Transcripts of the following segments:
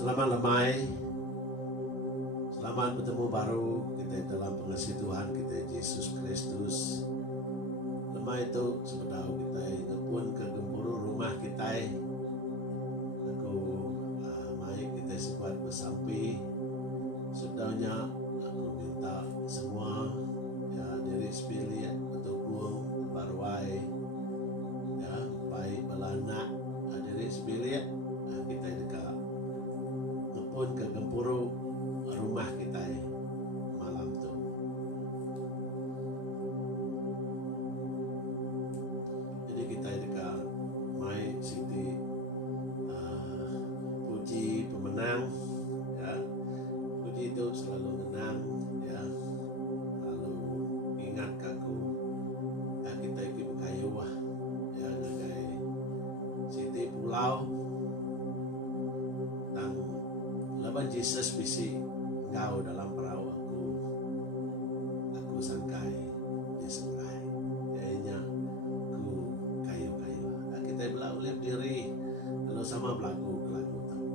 Selamat lemai, selamat bertemu baru kita dalam pengasih Tuhan kita Yesus Kristus. Lemai itu sebetau kita ngepun ke gemburu rumah kita. Aku mai kita sekuat bersampi. Sudahnya aku minta semua ya diri sepilih atau buang barwai ya baik belana diri sepilih kita dekat ngepun ke gemburu rumah kita malam tu. Jadi kita dekat mai siti puji pemenang ya. Puji itu selalu menang ya. Lalu ingat kaku kita ikut kayuah ya ngagai siti pulau tang laban Jesus bisi engkau dalam perahu aku sangkai disangkai jadinya ku kayu-kayu kita belah ulip diri lalu sama berlaku lagu tahu.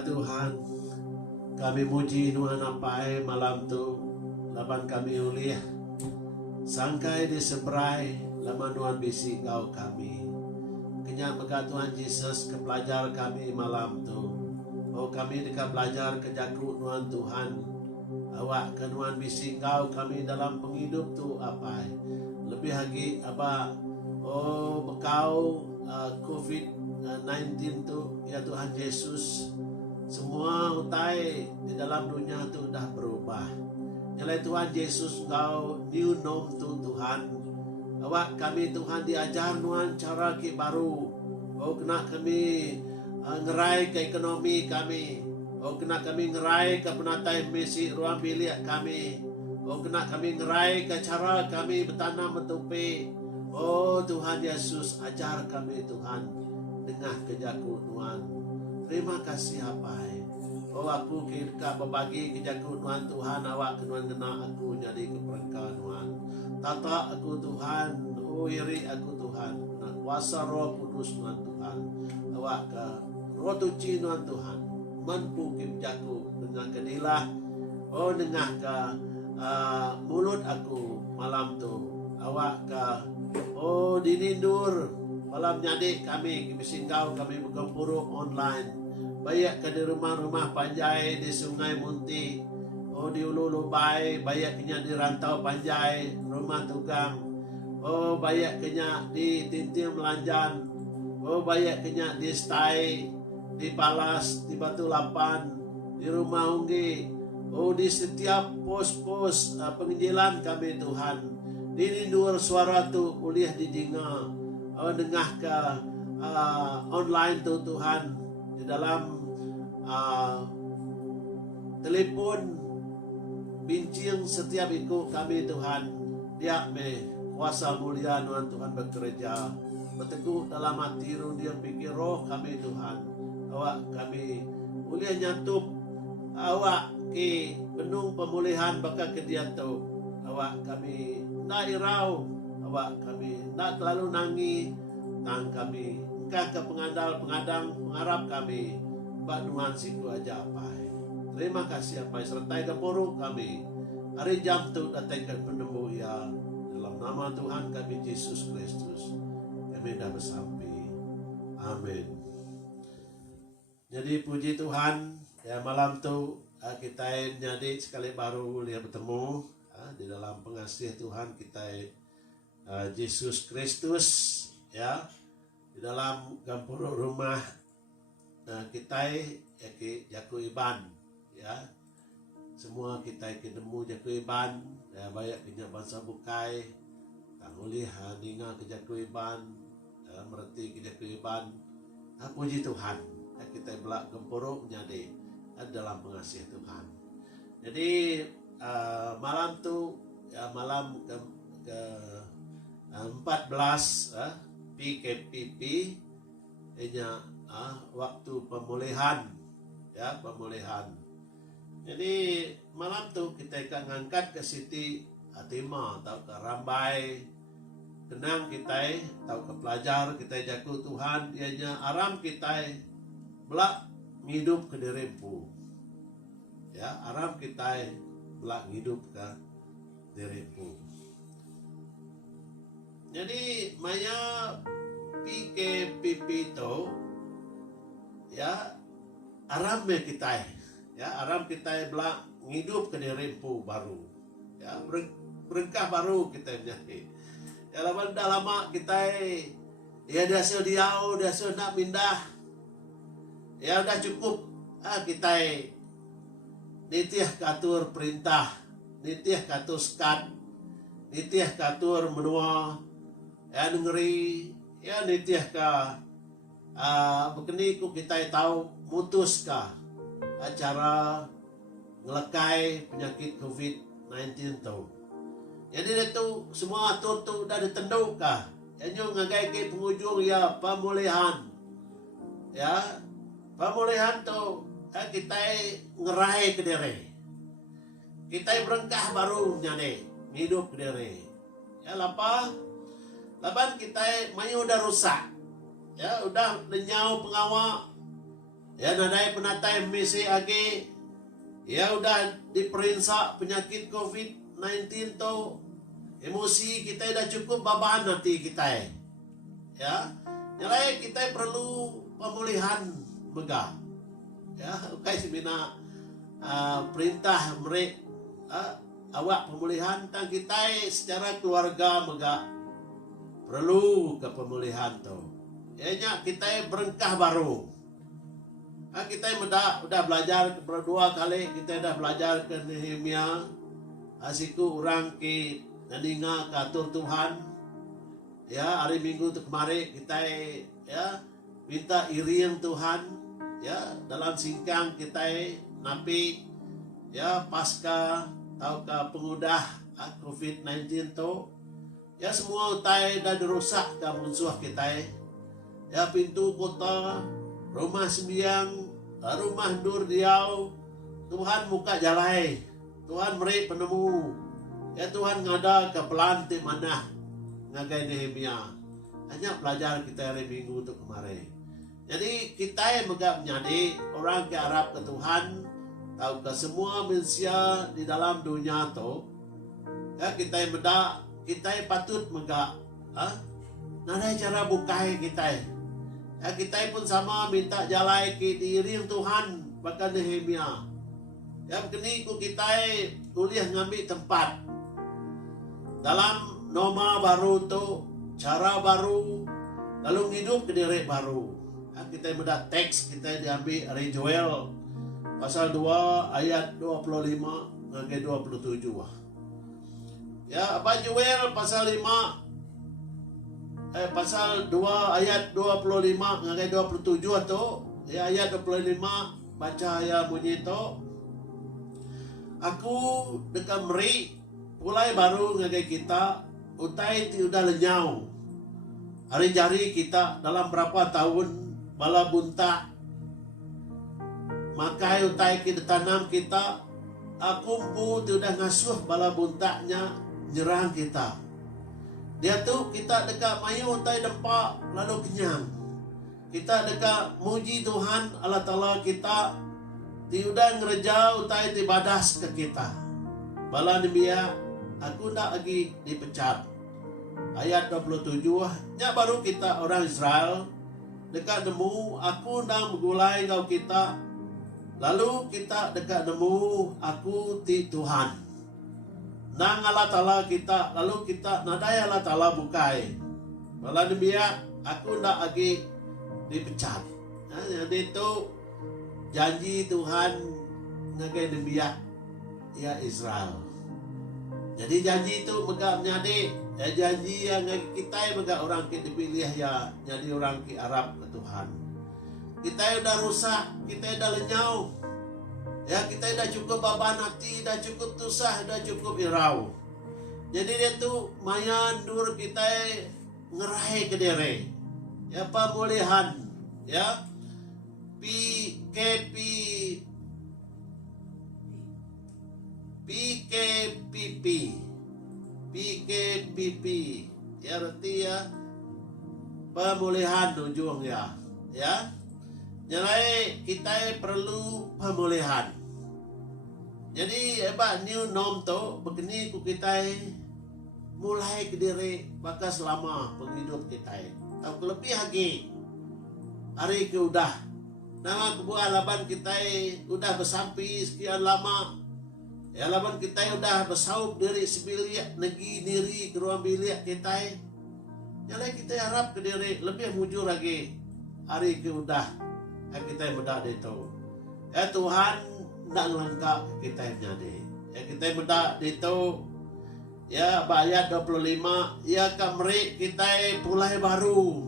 Tuhan, kami muji Tuhan apai malam tu laban kami uliah sangkai di seberai laman Tuhan bisi kau kami kenyak mega Tuhan Yesus ke pelajar kami malam tu. Oh kami dekat belajar kejaku Tuhan awak ke Tuhan bisi kau kami dalam penghidup tu apai lebih lagi apa oh bekau COVID-19 tu ya Tuhan Yesus. Semua utai di dalam dunia itu sudah berubah. Nyalai Tuhan Yesus engkau new norm tu Tuhan. Awak kami Tuhan diajar Tuhan cara ke baru. Oh kena kami ngerai ke ekonomi kami. Oh kena kami ngerai ke penatai misi ruang bilik kami. Oh kena kami ngerai ke cara kami bertanam betupi. Oh Tuhan Yesus ajar kami Tuhan. Dengar kejaku Tuhan. Terima kasih apai. Oh aku kita berbagi kejaku Tuhan awak kenuan kena aku jadi keperangkaan Tuhan. Tata aku Tuhan, oh iri aku Tuhan. Nah, kuasa Roh Kudus Tuhan. Awak ke Roh Tuci Tuhan. Mampu kejaku dengan kedilah. Oh dengah ke mulut aku malam tu. Awak ke oh dinindur malam nyadi kami bisinggau kami bergempuruk online. Banyak ke di rumah-rumah Panjai di Sungai Munti. Oh di Ulu Lubai, banyak kenya di Rantau Panjai, Rumah Tugang. Oh banyak kenya di Tintil Melanjan. Oh banyak kenya di Stai, di Palas, di Batu Lapan, di Rumah Unggi. Oh di setiap pos-pos penginjilan kami Tuhan. Di luar suara tu uliah di Jinga. Oh dengah ke online tu Tuhan. Di dalam telepon bincang setiap ikut kami Tuhan. Dia me kuasa mulia Tuhan bekerja. Berteguh dalam hati dia pikir roh kami Tuhan. Awak kami mulia nyatup. Awak ke penuh pemulihan bakal ke dia tu. Awak kami nak irau. Awak kami nak terlalu nangi. Tang kami ke pengadang mengharap kami Pak Tuhan siku aja apa. Terima kasih apa sertai kepuruk kami. Hari jam tu datangkan penemu ya dalam nama Tuhan kami Yesus Kristus. Kami dah bersampai. Amin. Jadi puji Tuhan ya malam tu kita jadi sekali baru lihat bertemu di dalam pengasih Tuhan kita Yesus Kristus ya. Di dalam gampur rumah kita Jaku Iban ya semua kita ketemu Jaku Iban ya banyak kena bangsa bukai tanguli haninga ke Jaku Iban mereti ke Jaku Iban puji Tuhan ya, kita belak gempuruk menjadi dalam pengasih Tuhan. Jadi malam tu ya malam ke 14 PKPP nya waktu pemulihan ya pemulihan. Jadi malam tu kita akan ngangkat ke Siti Atima atau ke Rambai kenang kita atau ke pelajar kita jaku Tuhan ianya aram kita belak hidup ke Dirempu ya aram kita belak hidup ke Dirempu. Jadi maya PKPP itu ya aram kita ya aram kita belak hidup ke Dirempu baru ya berkah baru kita jadi ya lama kita ya dah sediau dah nak pindah ya udah cukup kita nitiah katur perintah nitiah katur skat nitiah katur menua ya negeri ya nitiah ka begini ku kita tahu mutus ka acara ngelekai penyakit COVID-19 tu. Jadi itu semua atur tu dah ditenduk ka. Yang ngagai ke penghujung ya pemulihan. Ya pemulihan tu kita ngerai ke diri. Kita berengkah baru nyane hidup ke diri. Ya lapan kita mayu udah rusak. Ya udah lenyau pengawak. Ya nadai penatai misi agi. Ya udah diperinsak penyakit COVID-19 tu. Emosi kita dah cukup babahan hati kita. Ya. Nyalai kita perlu pemulihan megah. Ya, okay semina perintah mereka awak pemulihan tang kita secara keluarga megah perlu ke pemulihan tu. Ianya kita berengkah baru. Kita udah belajar berdua kali kita dah belajar ke Nehemia. Asiku orang ke naninga katur Tuhan. Ya hari Minggu tu kemarin kita ya minta irian Tuhan ya dalam singkang kita napi ya pasca tau ke pengudah COVID-19 tu ya semua utai dah dirusak ke musuh kita ya pintu kota rumah sembiang rumah dur diau, Tuhan muka jalai, Tuhan meri penemu, ya Tuhan ngada ke pelanti mana ngagai Nehemia. Hanya pelajar kita hari Minggu untuk kemarin. Jadi kita yang menjadi orang ke Arab ke Tuhan, tahu ke semua manusia di dalam dunia tu, ya kita yang beda, kita yang patut megak, nada cara bukai kita. Ya kita pun sama minta jalai ke diri Tuhan, bahkan Nehemia. Ya begini ku kita kuliah ngambil tempat dalam norma baru tu, cara baru, lalu hidup ke diri baru. Ya, kita beda teks kita diambil dari Joel pasal 2 ayat 25 sampai 27. Ya, apa Joel pasal 5 pasal 2 ayat 25 sampai 27 atau ya ayat 25 baca ya bunyi itu. Aku dekat meri mulai baru ngagai kita utai ti udah lenyau. Hari jari kita dalam berapa tahun bala bunta maka utai kita tanam kita aku pu ti udah ngasuh bala buntaknya nyerang kita. Dia tu kita dekat mayu utai dempak lalu kenyang. Kita dekat muji Tuhan Allah Ta'ala kita ti udah ngereja utai ti badas ke kita. Bala dia aku ndak lagi dipecat. Ayat 27 nya baru kita orang Israel dekat nemu aku ndak menggulai kau kita. Lalu kita dekat nemu aku ti Tuhan. Nang Allah Ta'ala kita lalu kita nadai Allah Ta'ala bukai. Bala dia aku ndak lagi dipecat. Nah, jadi itu janji Tuhan ngagai nembiak ya Israel. Jadi janji itu megak menjadi ya janji yang kita megak orang ke dipilih ya jadi orang ke Arab ke Tuhan. Kita udah rusak, kita udah lenyau. Ya kita udah cukup beban hati, udah cukup tusah, udah cukup irau. Jadi dia tu mayan dur kita ngerai ke diri. Ya pemulihan ya PKPP ya arti ya pemulihan ujung ya nyalai kita perlu pemulihan. Jadi new norm tu begini ku kita mulai ke diri maka selama penghidup kita tahu lebih lagi hari ke udah nama kebuah laban kita udah bersampi sekian lama. Ya laban kita udah bersaup diri sebiliak negi diri ke ruang biliak kita. Nyalai kita harap ke diri lebih mujur lagi hari ke udah kita bedak itu. Ya Tuhan ndak ngelengkap kita menjadi. Ya kita bedak itu. Ya ayat 25 ya kamri kita pulai baru.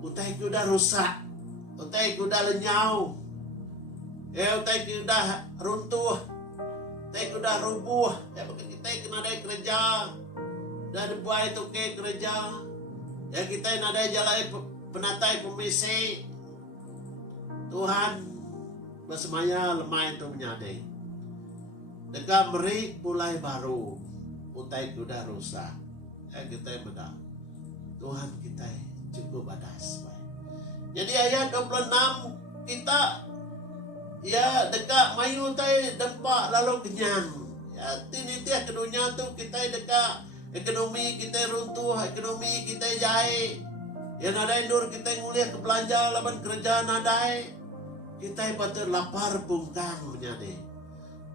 Utai udah rusak. Utai udah lenyau. Ya utai udah runtuh. Kita udah rubuh, ya kita kena ada kerja, dan buat itu ke kerja, ya kita ada jalan penatai pemisi, Tuhan bersemaya lemah itu menyadai. Dekat beri mulai baru, utai udah rusak, ya kita benar, Tuhan kita cukup badas. Jadi ayat 26 kita ya dekat mayu tai dempak lalu kenyang. Ya tinitiah ke dunia tu kita dekat ekonomi kita runtuh, ekonomi kita jahit. Ya nadai dur kita nguliah ke belanja laban kerja nadai. Kita patut lapar bungkang menjadi.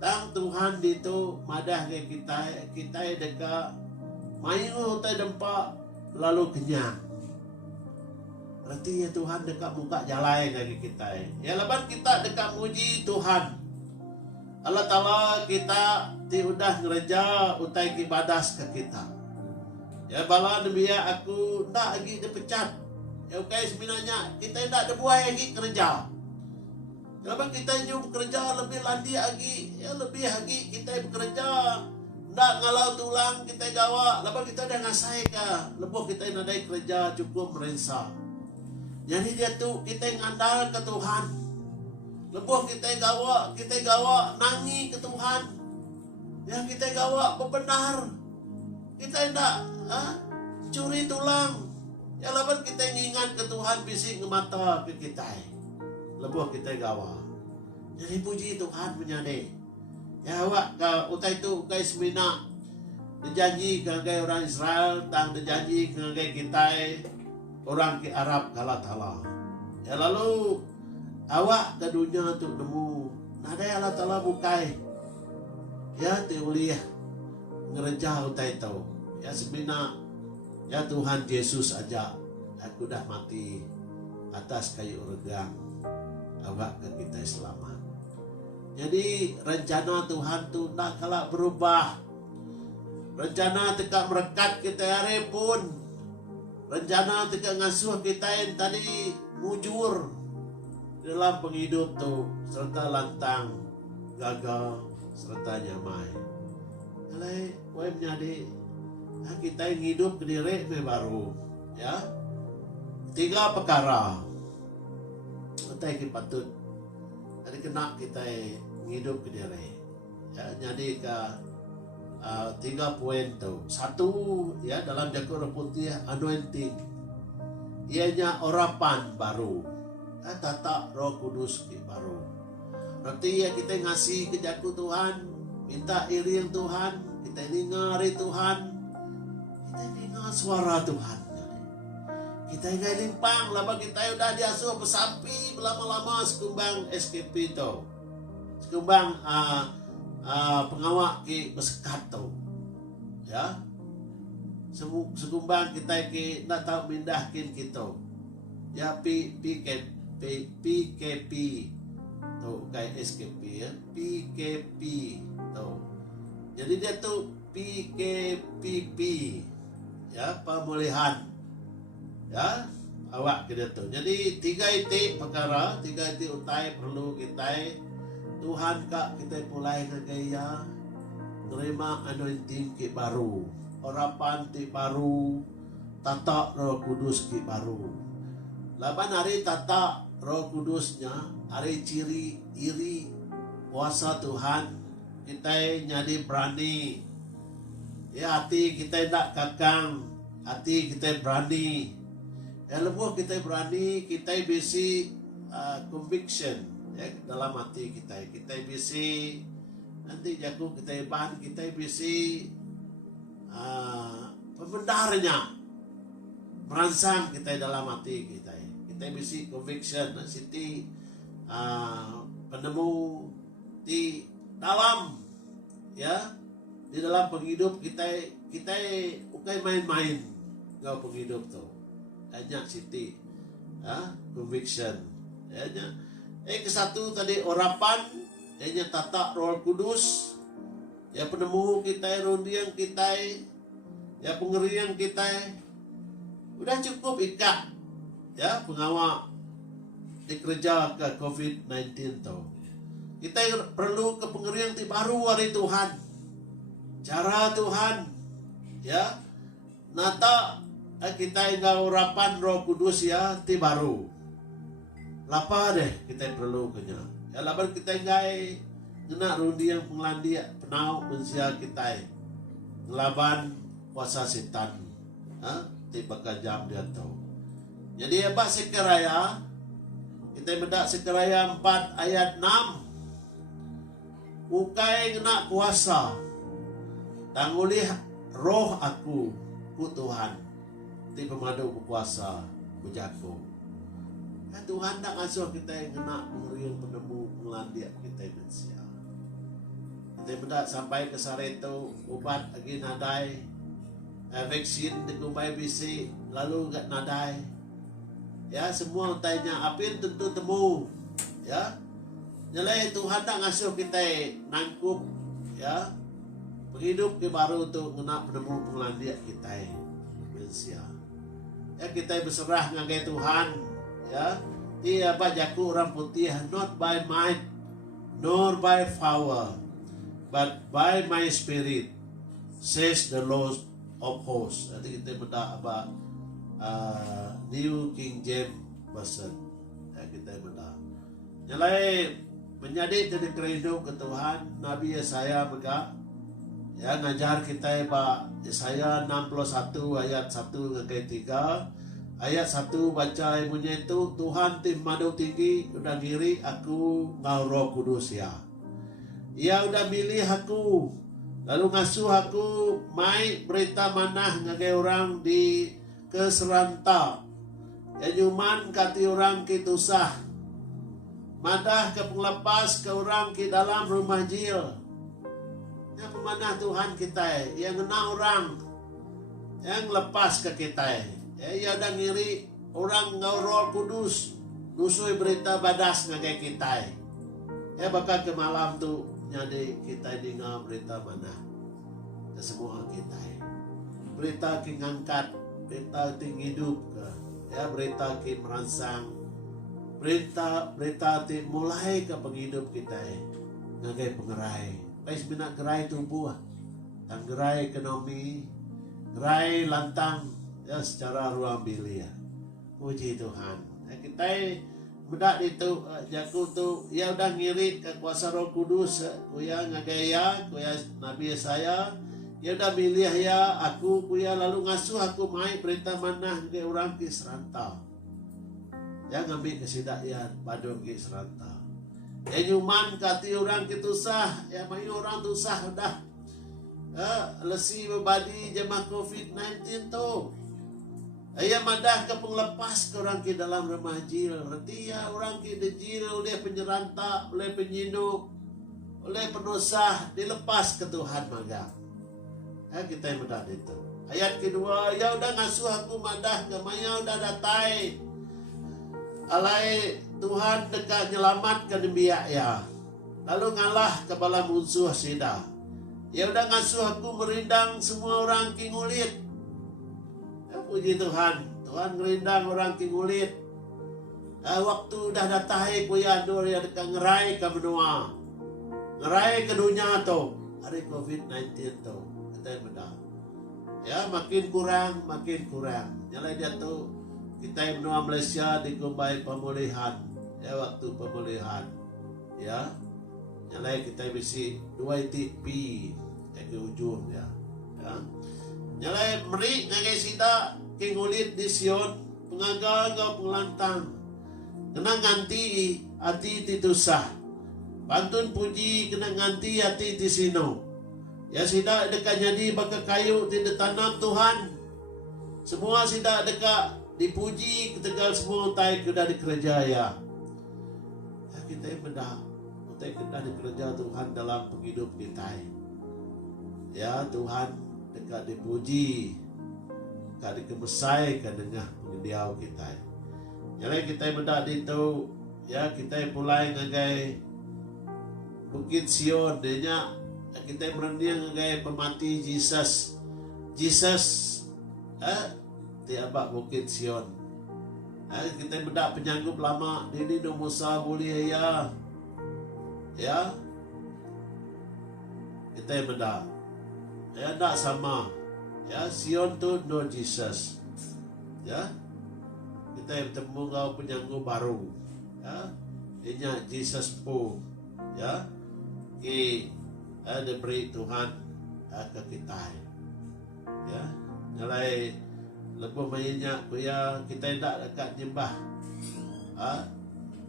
Tang Tuhan itu madah ke kita dekat mayu tai dempak lalu kenyang. Berarti ya Tuhan dekat muka jalan bagi kita. Ya lepas kita dekat muji Tuhan. Allah Ta'ala kita udah ngereja utai ibadas ke kita. Ya bala demiya aku tak lagi dipecat. Ya okay sebenarnya kita tak ada buat lagi kerja. Lepas kita jumpa kerja lebih landi lagi. Ya lebih lagi kita bekerja. Tak ngalau tulang kita gawa. Lepas kita dah ngasai ke. Lepas kita nadai kerja cukup merensah. Jadi dia tu kita ngandal ke Tuhan. Lebuh kita gawa nangi ke Tuhan. Ya kita gawa bebenar. Kita tidak curi tulang. Ya laban kita ngingat ke Tuhan bisik ngemata ke kita. Lebuh kita gawa. Jadi puji Tuhan menyade. Ya awak ka utai tu kai semina. Dijanji ke orang Israel, tang dijanji ke kita orang ke Arab kalah tala. Ya lalu awak ke dunia tu nemu nada Allah Taala bukai. Ya teuliah ngereja utai tau. Ya semina ya Tuhan Yesus aja aku dah mati atas kayu regang. Awak ke kita selamat. Jadi rencana Tuhan tu nak kalah berubah. Rencana tekak merekat kita hari pun. Rencana tekak ngasuh kita yang tadi mujur dalam penghidup tu serta lantang, gagal serta nyamai. Alai, wai menyadi kita yang hidup ke diri baru, ya. 3 perkara. Kita patut ada kena kita hidup ke diri. Ya, jadi ke 3 poin tu. 1 ya dalam Jakub Roh Putih anointing. Ianya orapan baru. Tata Roh Kudus baru. Berarti ya kita ngasih ke Jakub Tuhan, minta iring Tuhan, kita ngari Tuhan, kita dengar suara Tuhan. Kita ingat limpang, lama kita udah diasuh pesampi lama-lama sekumbang SKP tu, sekumbang pengawak ki bersekat tu, ya, sekumbang kita ki nak tahu mindahkin kita, ya PKP tu kayak SKP ya, PKP tu, jadi dia tu PKPP, ya pemulihan. Ya, awak kita tu. Jadi 3 itu perkara, 3 itu utai perlu kita Tuhan kak kita mulai ngegaya nerima anointing ki baru, orapan ti baru, tata Roh Kudus ki baru. Laban hari tata Roh Kudusnya, hari ciri iri kuasa Tuhan kita jadi berani. Ya hati kita tidak kakang, hati kita berani. Ya lebuh kita berani, kita bisi conviction ya dalam hati kita bisi nanti jago kita ban, kita bisi pembendarnya merangsang kita dalam hati kita bisi conviction siti penemu di dalam ya di dalam penghidup kita bukan main-main gak penghidup tuh hanya siti conviction hanya ke-1 tadi orapan hanya tata Roh Kudus ya penemu kita rundiang kita ya pengerian kita udah cukup ikat ya pengawal dikerja ke COVID-19 tuh kita perlu ke pengerian baru dari Tuhan cara Tuhan ya nata kita enggak urapan Roh Kudus ya ti baru. Lapa deh kita perlu kenya. Ya laban kita enggak ngena rundi yang penglandi penau mensia kita. Ngelaban kuasa setan. Ti bakal jam dia tahu. Jadi apa sekeraya kita mendak sekeraya 4 ayat 6. Ukai ngena kuasa. Tangulih roh aku ku Tuhan. Di pemadu berkuasa berjago. Ya, Tuhan tak ngasuh kita yang kena pengerian penemu pengelandiak kita manusia. Kita benda sampai ke sareto ubat lagi nadai, vaksin dikumpai bisi lalu gak nadai. Ya semua tanya apa tentu temu. Ya nyalai Tuhan tak ngasuh kita nangkup ya penghidup ke baru untuk kena penemu pengelandiak kita manusia. Ya kita berserah ngagai Tuhan ya ia bajaku orang putih not by might nor by power but by my spirit says the Lord of hosts. Nanti kita benda apa New King James Version ya kita benda Nyalai menjadi jadi kerindu ke Tuhan. Nabi Yesaya mega ya ngajar kita ba Yesaya 61 ayat 1 ke 3. Ayat 1 baca ibunya itu, Tuhan tim madu tinggi udah ngiri aku ngau Roh Kudus ya. Ia udah milih aku, lalu ngasuh aku mai berita manah ngagai orang di keseranta. Ya nyuman kati orang kitusah. Madah ke penglepas ke orang ke dalam rumah jil. Ya pemanah Tuhan kita yang ngena orang yang lepas ke kita. Ya ia udah ngiri orang ngau Roh Kudus nusui berita badas ngagai kita. Ya bakal ke malam tu jadi kita dengar berita mana ke semua kita. Berita ki ngangkat, berita ki hidup ke, ya berita ki merangsang, berita ti mulai ke penghidup kita ngagai pengerai. Pais bina gerai tubuh, dan gerai ekonomi, gerai lantang ya secara ruang bilia. Puji Tuhan. Ya, kita bedak itu jaku tu ya udah ngiri ke kuasa Roh Kudus kuya ngagaya kuya Nabi Yesaya ya udah milih ya aku kuya lalu ngasuh aku mai berita manah ke orang ke serantau. Ya ngambil kesidakyan padu ke serantau. Ya nyuman kati orang kitusah ya mai orang tusah dah lesi bebadi jama COVID-19 tu. Ayah madah ke penglepas ke orang ke dalam rumah jil. Berarti ya orang ke dejil oleh penyeranta, oleh penyinuk, oleh penosah dilepas ke Tuhan maga. Ya kita yang madah itu. Ayat kedua, ya udah ngasuh aku madah ke maya udah datai. Alai Tuhan dekat nyelamatkan biak ya. Lalu ngalah ke bala musuh sida. Ya udah ngasuh aku merindang semua orang ki ngulit. Ya, puji Tuhan, Tuhan ngerindang orang ki ngulit. Waktu udah datai kuya dor ya dekat ngerai ke benua. Ngerai ke dunia tu. Hari COVID-19 tu. Kita yang benar. Ya makin kurang. Nyalai dia tu kita yang benua Malaysia dikumbai pemulihan. Ya waktu pemulihan. Ya. Nyalai kita bisi 2 TP ke ujung ya. Ya. Nyalai meri ngagai sida kingulit di Sion pengaga penglantang. Kena nganti hati titusah. Pantun puji kena nganti hati di sino. Ya sida dekat jadi baka kayu tidak tanam Tuhan. Semua sida dekat dipuji ketegal semua tai kedah dikerjaya. Ya kita bedah. Kita kedah dikerja Tuhan dalam penghidup kita. Ya Tuhan dekat dipuji. Dekat dikemesai ke dengah pengendiau kita. Jadi kita bedah itu ya kita mulai ngagai Bukit Sion denya kita merendiang ngagai pemati Jesus tiaba Bukit Sion. Kita bedak penyanggup lama dini no Musa boleh ya kita bedak ya tak sama ya Sion tu no Jesus ya kita bertemu kau penyanggup baru ya dia Jesus po ya diberi Tuhan ke kita ya nyalai lebih banyak kuya kita tidak dekat nyembah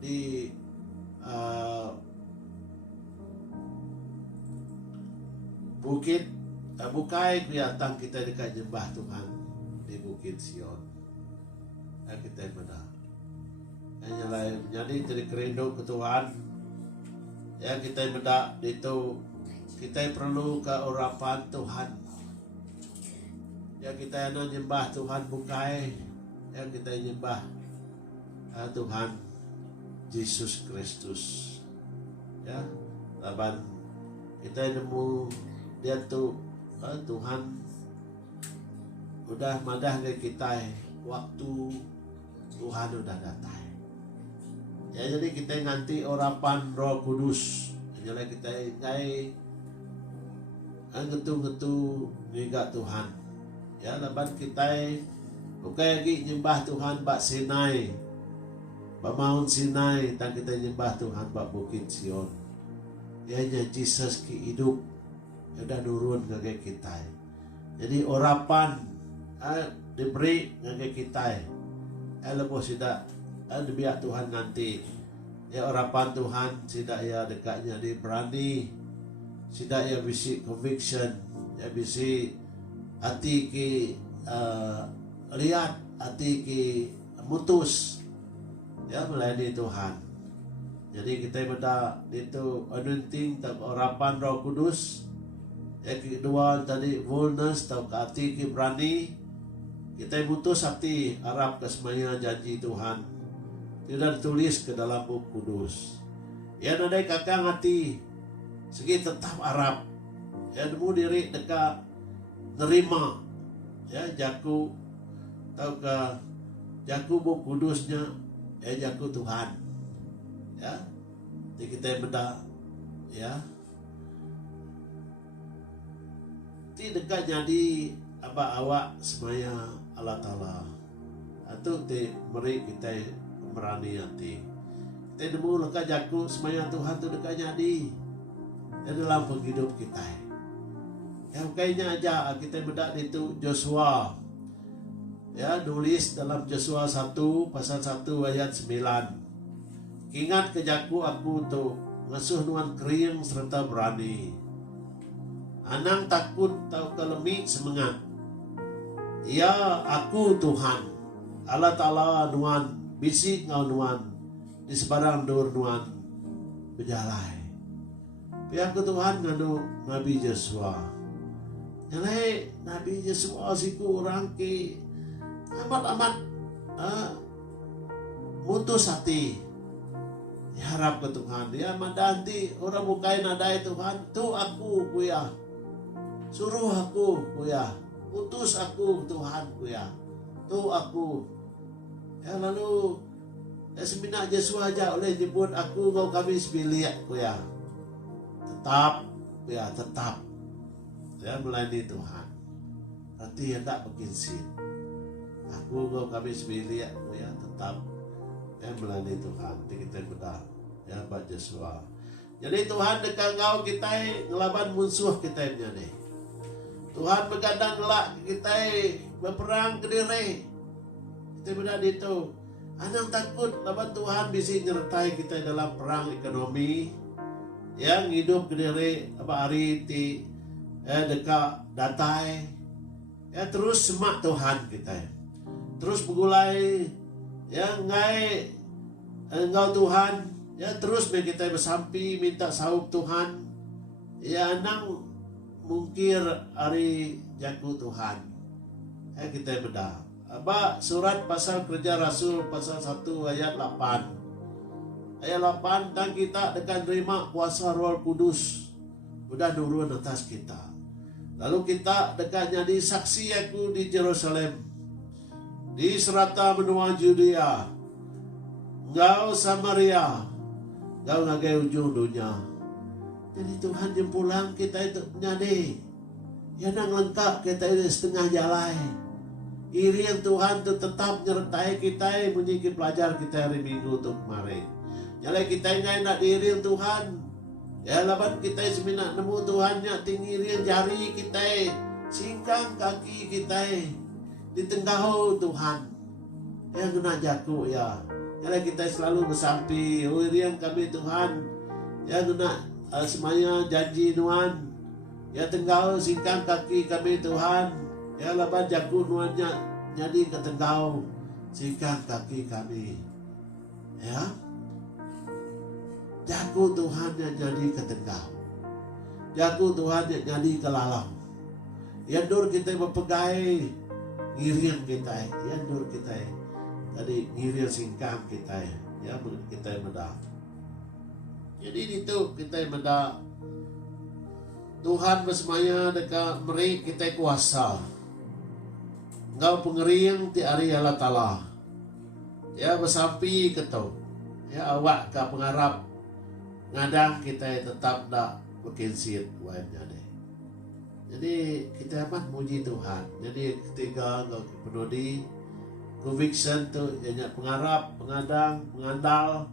di bukit bukai kuya tang kita dekat nyembah Tuhan di Bukit Sion. Kita benar. Yang lain jadi kerindu ke Tuhan. Ya kita benar itu kita perlu keurapan Tuhan. Ya kita nak nyembah Tuhan bukai. Ya kita nyembah Tuhan Yesus Kristus. Ya, laban kita nemu dia tu Tuhan udah madah ke kita waktu Tuhan udah datang. Ya jadi kita nganti orapan Roh Kudus. Jadi kita ngai ngetu ngiga Tuhan. Ya laban kita bukan lagi nyembah Tuhan bak Sinai. Ba Mount Sinai tang kita nyembah Tuhan ba Bukit Sion. Ianya Jesus ki hidup udah nurun ngage kita. Jadi orapan diberi ngage kita. Lepas sida biar Tuhan nanti ya orapan Tuhan sida ya dekatnya di berani sida ya bisi conviction ya bisi hati ki lihat hati ki mutus ya melayani Tuhan. Jadi kita beda itu anointing tak orapan Roh Kudus. Yang kedua tadi boldness atau hati ki berani. Kita mutus hati harap kesemaya janji Tuhan. Tidak ditulis ke dalam buku kudus. Ya nadai kakang hati segi tetap harap. Ya nemu diri dekat nerima. Ya jaku tau ke jaku buku kudusnya ya jaku Tuhan. Ya, jadi kita beda, ya. Tidak jadi apa awak semaya Allah Taala. Atau te meri kita merani hati. Kita nemu leka jaku semaya Tuhan tu dekat jadi. Dalam penghidup kita. Yang kayaknya aja kita beda itu Joshua. Ya, nulis dalam Joshua 1 pasal 1 ayat 9. Ingat kejaku aku tu ngasuh nuan kering serta berani. Anang takut tau kelemi semangat. Ya aku Tuhan Allah Ta'ala nuan bisi ngau nuan di sebarang dur nuan berjalai. Pihak Tuhan nganu Nabi Joshua. Nyalai Nabi Joshua siku orang ki amat mutus hati. Harap ke Tuhan. Dia mandanti orang bukain nadai Tuhan. Tu aku kuya. Suruh aku kuya. Utus aku Tuhan kuya. Tu aku. Ya lalu semina Yesus aja oleh nyebut aku kau kami sebilik kuya. Tetap kuya tetap. Ya melayani Tuhan. Nanti hendak berkinsin. Aku kau kami sebilik kuya tetap. Ya melayani Tuhan. Nanti kita bedah. Ya Pak Joshua. Jadi Tuhan dekat ngau kita ngelaban musuh kita nih. Tuhan begadang ngelak kita berperang ke diri. Kita bedah itu. Anang takut laban Tuhan bisa nyertai kita dalam perang ekonomi. Yang hidup ke diri apa hari ti dekat datai. Ya terus semak Tuhan kita. Terus begulai ya ngai engkau Tuhan. Ya terus kita bersampi minta saup Tuhan. Ya nang mungkir hari jaku Tuhan. Ya kita beda. Apa surat pasal kerja Rasul pasal 1 ayat 8. Ayat 8 dan kita dekat terima kuasa Roh Kudus udah turun atas kita. Lalu kita dekat jadi saksi aku di Yerusalem. Di serata benua Judea. Engkau Samaria. Kau ngagai ujung dunia. Jadi Tuhan jempulang kita itu nyade. Ya nang lengkap kita ini setengah jalan. Iri yang Tuhan itu tetap nyertai kita menyiki pelajar kita hari Minggu untuk kemarin. Nyalai kita ngai nak diri yang Tuhan. Ya laban kita semina nemu Tuhannya tinggi yang jari kita. Singkang kaki kita. Di tengah Tuhan. Yang kena jaku ya. Kalau kita selalu bersampi, yang kami Tuhan, ya guna semuanya janji nuan, ya tenggau singkang kaki kami Tuhan, ya laban jaku nuannya jadi ke tenggau singkang kaki kami, ya jaku Tuhan yang jadi ke tenggau, jaku Tuhan yang jadi ke lalau, ya dur kita berpegai, ngirian kita, ya dur kita. Tadi ngiril singkang kita ya kita meda. Jadi itu kita meda. Tuhan bersemaya dekat meri kita kuasa. Engkau pengering ti ari Allah Taala. Ya bersampi ketau. Ya awak ka pengarap ngadang kita tetap dak berkinsit wainnya deh. Jadi kita amat muji Tuhan. Jadi ketika engkau penudi conviction tu ianya pengarap, pengadang, pengandal.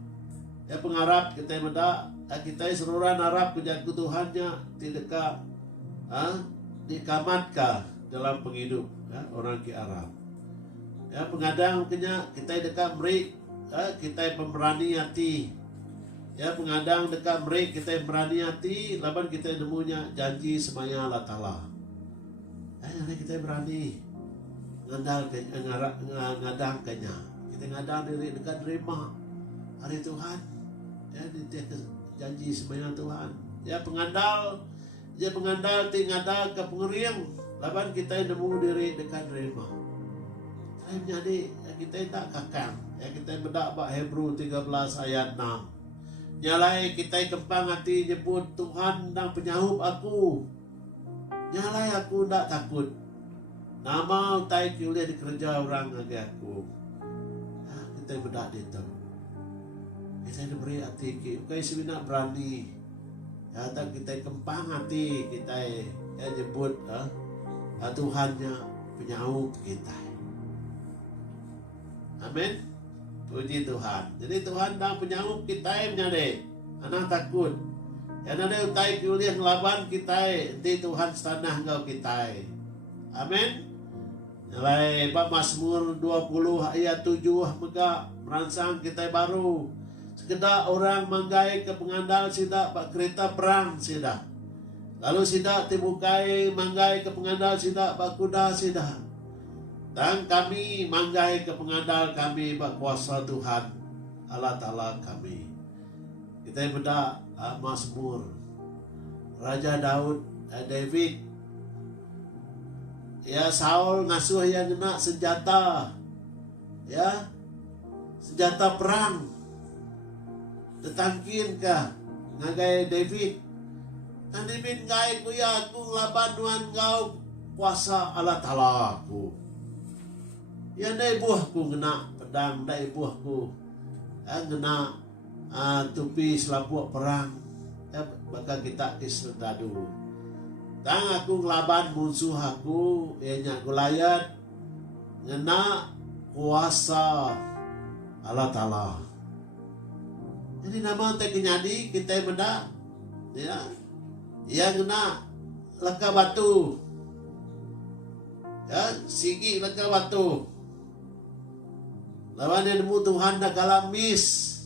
Ya pengarap kita meda, kita seruran harap kejaku Tuhannya tidak dikamat dalam penghidup ya, orang ke Arab. Ya pengadang kenya kita dekat merik, kita pemberani hati. Ya pengadang dekat merik kita berani hati, laban kita nemunya janji semaya Allah Ta'ala. Jadi kita berani ngadang kenya. Kita ngadang diri dekat terima hari Tuhan. Ya dia janji semaya Tuhan. Ya pengandal ti ngadal ke pengeriang, laban kita nemu diri dekat terima. Saya menjadi kita tak kakang. Ya kita bedak bak Hebrew 13 ayat 6. Nyalai kita kempang hati nyebut Tuhan dan penyahup aku. Nyalai aku tak takut. Nama utai kuliah dikerja orang lagi aku. Kita bedak itu. Kita diberi hati kita sebenarnya berani. Ya tak kita kempang hati kita nyebut Tuhannya penyahup kita. Amin. Puji Tuhan. Jadi Tuhan dah penyahup kita menjadi anak takut. Yang ada utai kuliah ngelaban kita, nanti Tuhan setanah engkau kita. Amin. Nilai Mazmur 20 ayat 7 maka merangsang kita baru. Sekedar orang manggai ke pengandal sidak pak kereta perang sidak. Lalu sidak tibukai manggai ke pengandal sidak pak kuda sidak. Dan kami manggai ke pengandal kami berkuasa Tuhan Allah Ta'ala kami. Kita beda Mazmur Raja Daud, David. Ya Saul ngasuh yang kena senjata. Ya senjata perang. Tetangkin kah ngagai David. Dan David ngai ku ya aku ngelaban nuan kau kuasa Allah Ta'ala aku. Ya dai buahku kena pedang, dai buahku kena tupi selapuk perang. Ya maka kita iserdadu. Tang aku ngelaban musuh aku, ianya Goliat ngena kuasa Allah Ta'ala. Jadi nama teh kenyadi kita benda ya. Yang kena leka batu. Ya, sigi leka batu. Lawan yang nemu Tuhan dah kalah mis.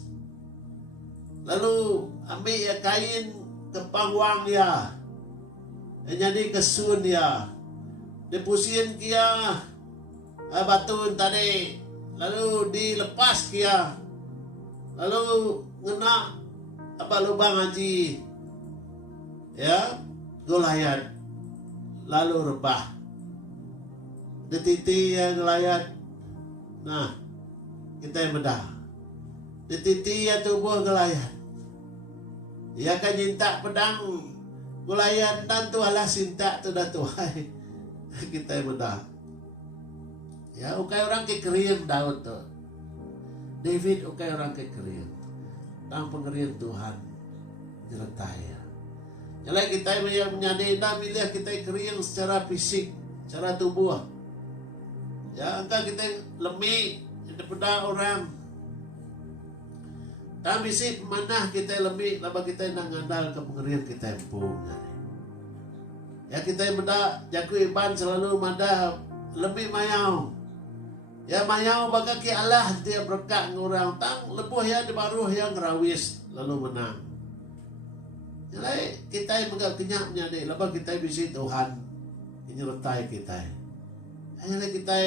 Lalu ambil ya kain kepangwang ya. Jadi kesun ya. Depusin kia batu tadi. Lalu dilepas kia. Lalu ngena lubang haji. Ya, Goliat. Lalu rebah. Detiti yang Goliat. Nah, kita yang bedah. Detiti yang tubuh Goliat. Ia akan cinta pedang Goliat dan tu alah cinta tu dah tuhai. Kita yang bedah. Ya, ukai orang kekerian Daud tu. David ukai orang kekerian. Dan pengerian Tuhan nyertai ya. Jadi kita yang menyadari dan milih kita keriang secara fisik, secara tubuh. Ya, angka kita lemih daripada orang. Tapi sih mana kita lebih, laba kita nak ngandal ke pengerian kita empung. Ya kita yang benda jaku iban selalu mada lebih mayau. Ya mayau baga ki Allah dia berkat ngurang tang lebuh ya di baruh yang rawis lalu menang. Jadi kita yang megak kenyaknya deh, laba kita bisi Tuhan menyertai kita. Hanya kita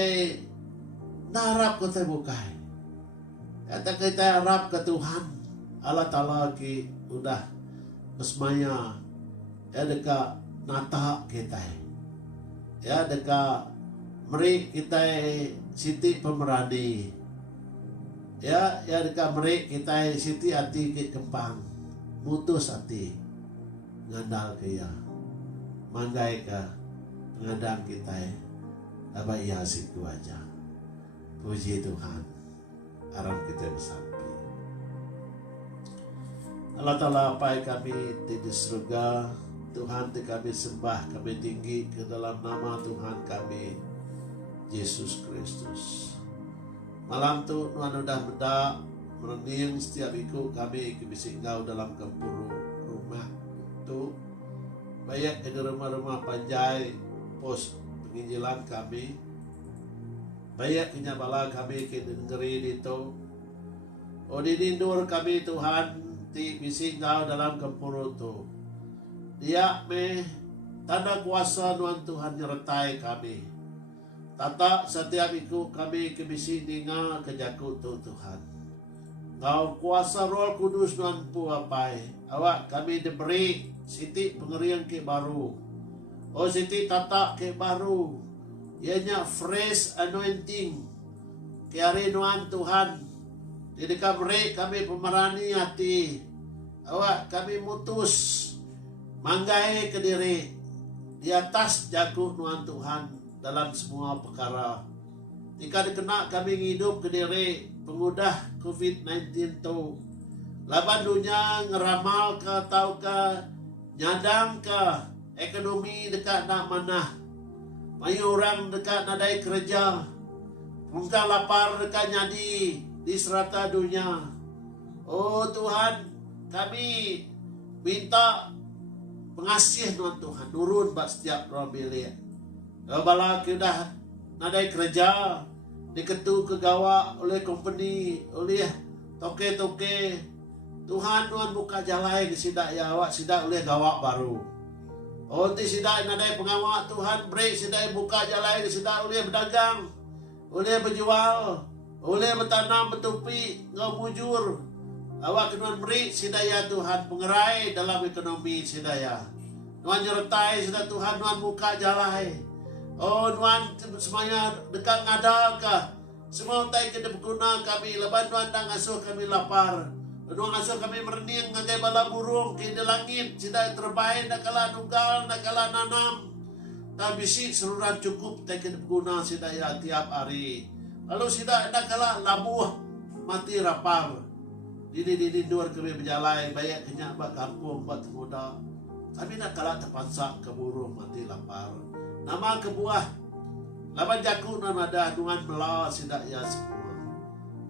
narap kita bukai. Kata kita harap ke Tuhan Allah Ta'ala ki udah besmaya ya dekat nata kita. Ya dekat meri kita siti pemerani. Ya dekat meri kita siti hati ki kempang. Mutus hati ngandal ke ya. Manggai ke pengadang kita. Apa ia siku aja. Puji Tuhan. Aram kita bersampai. Allah Ta'ala apa kami di surga. Tuhan kami sembah, kami tinggi ke dalam nama Tuhan kami Yesus Kristus. Malam tu nuan udah benda merening setiap iku kami kebisinggau dalam kempuru rumah tu. Banyak di rumah-rumah panjai pos penginjilan kami. Banyak kinyabala kami kinengeri dito. O dinindur kami Tuhan ti bisinggau dalam kempuru tu. Dia me tanda kuasa nuan Tuhan nyertai kami. Tata setiap iku kami kebisinga kejaku tu Tuhan. Ngau kuasa Roh Kudus nuan pu apai. Awak kami diberi siti pengerian ke baru. Oh siti tata ke baru. Ianya fresh anointing. Ke hari nuan Tuhan. Jadi kami pemerani hati. Awak kami mutus manggai ke diri di atas jago nuan Tuhan dalam semua perkara. Jika dikena kami hidup ke diri pengudah COVID-19 tu. Laban dunia ngeramal ke tau ke nyadang ke ekonomi dekat nak mana. Mayu orang dekat nadai kerja. Mungkin lapar dekat nyadi di serata dunia. Oh Tuhan, kami minta pengasih Tuhan Tuhan turun bak setiap orang bilik. Bala kita nadai kerja diketu kegawa oleh company, oleh toke-toke. Tuhan buka jalan ke sidak ya awak sidak oleh gawak baru. Oh ti sidak nadai pengawak Tuhan break sidak buka jalan ke sidak oleh berdagang, oleh berjual, oleh bertanam bertupi ngau mujur. Awak kenuan beri sidaya Tuhan pengerai dalam ekonomi sidaya. Nuan nyertai sida Tuhan nuan buka jalan. Oh nuan semuanya dekat ngada kah? Semua utai kita berguna kami. Lepas nuan dah ngasuh kami lapar. Nuan ngasuh kami merening ngagai bala burung ke langit. Sida terbaik nak kala nunggal nak kala nanam. Tapi si seluruh cukup utai kita berguna sidaya tiap hari. Lalu sida nak kala labuh mati rapar. Di luar kami berjalan banyak kenyak bak kampung bak muda. Kami nak kalah terpaksa ke burung mati lapar. Nama kebuah. Laban jaku nan ada Tuhan melawa sidak ya semua.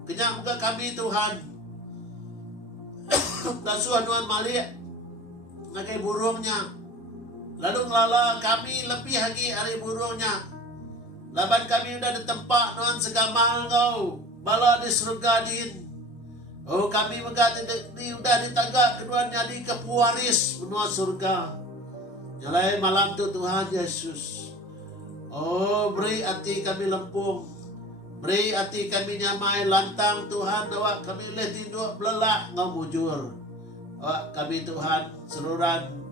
Kenyak muka kami Tuhan. Dasuh Tuhan malik ngagai burungnya. Lalu ngelala kami lebih lagi hari burungnya. Laban kami udah di tempat Tuhan segamal kau. Bala di surga din. Oh kami udah di tangga kedua jadi kepuaris menua surga. Nyalai malam tu Tuhan Yesus. Oh beri hati kami lempung. Beri hati kami nyamai lantang Tuhan. Awak kami boleh tinduk belelak ngau mujur. Awak kami Tuhan seluruhan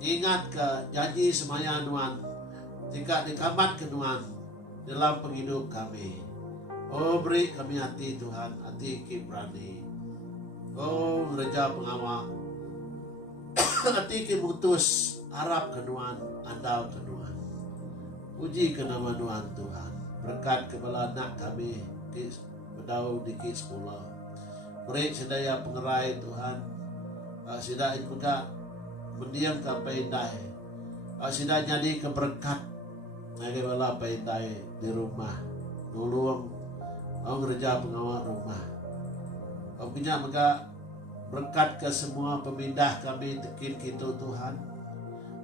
ingat ke janji semaya Tuhan. Jika dikamat ke Tuhan dalam penghidup kami. Oh beri kami hati Tuhan. Hati kiprani. Oh Raja pengawal. Hati kimutus harap kenuan andal kenuan. Puji ke nama Tuhan Tuhan. Berkat kepala anak kami berdau di sekolah. Beri sedaya pengerai Tuhan. Sidak juga mendiam ke pendai. Sidak jadi keberkat. Ngagai bala pendai di rumah. Nulung. Raja pengawal rumah. Kau punya maka berkat ke semua pemindah kami tekin kita Tuhan.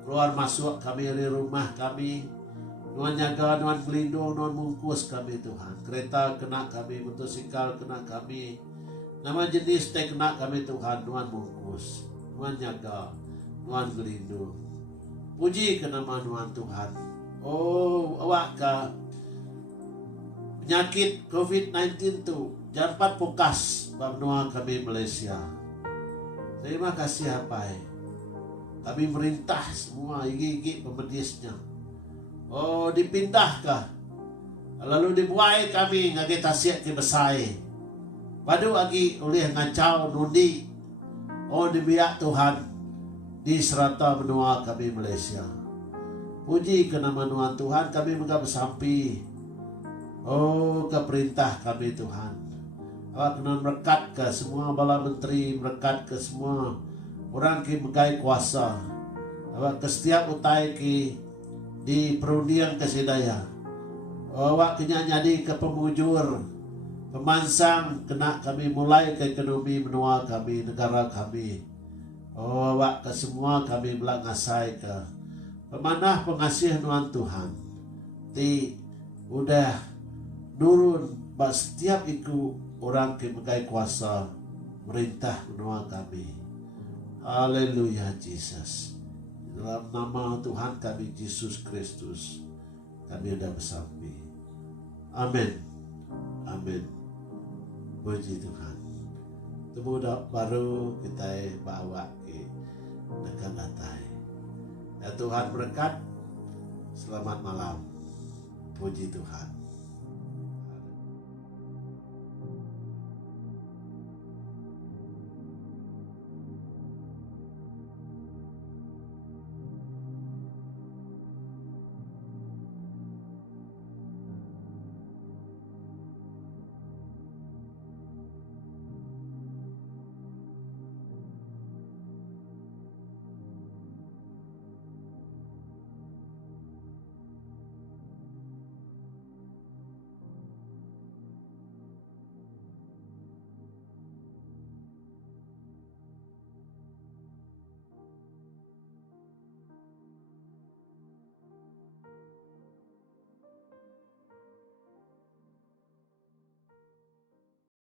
Keluar masuk kami dari rumah kami. Nuan jaga, nuan pelindung, nuan mungkus kami Tuhan. Kereta kena kami, motosikal kena kami. Nama jenis teh kena kami Tuhan. Nuan mungkus, nuan jaga, nuan pelindung. Puji ke nama nuan Tuhan. Oh awak ke penyakit COVID-19 tu. Jangan pat pokas bernua kami Malaysia. Terima kasih apa? Kami merintah semua gigi pemedisnya. Oh dipindahkah? Lalu dibuai kami ngagi tasiak ke besai. Padu lagi oleh ngacau nundi. Oh dibiak Tuhan di serata benua kami Malaysia. Puji ke nama Tuhan kami menggap sampi. Oh ke perintah kami Tuhan. Awak kena merekat ke semua bala menteri, merekat ke semua orang ki megai kuasa. Awak ke setiap utai ki di perundian kesidaya. Awak kena jadi ke pemujur Pemansang kena kami mulai ke ekonomi menua kami, negara kami. Oh, wak ke semua kami belak ngasai ke. Pemanah pengasih nuan Tuhan. Ti udah nurun bak setiap iku orang ke megai kuasa merintah menua kami. Haleluya Jesus. Dalam nama Tuhan kami Yesus Kristus kami ada bersambi. Amin. Amin. Puji Tuhan. Temu baru kita bawa ke dekat datai. Ya Tuhan berkat. Selamat malam. Puji Tuhan.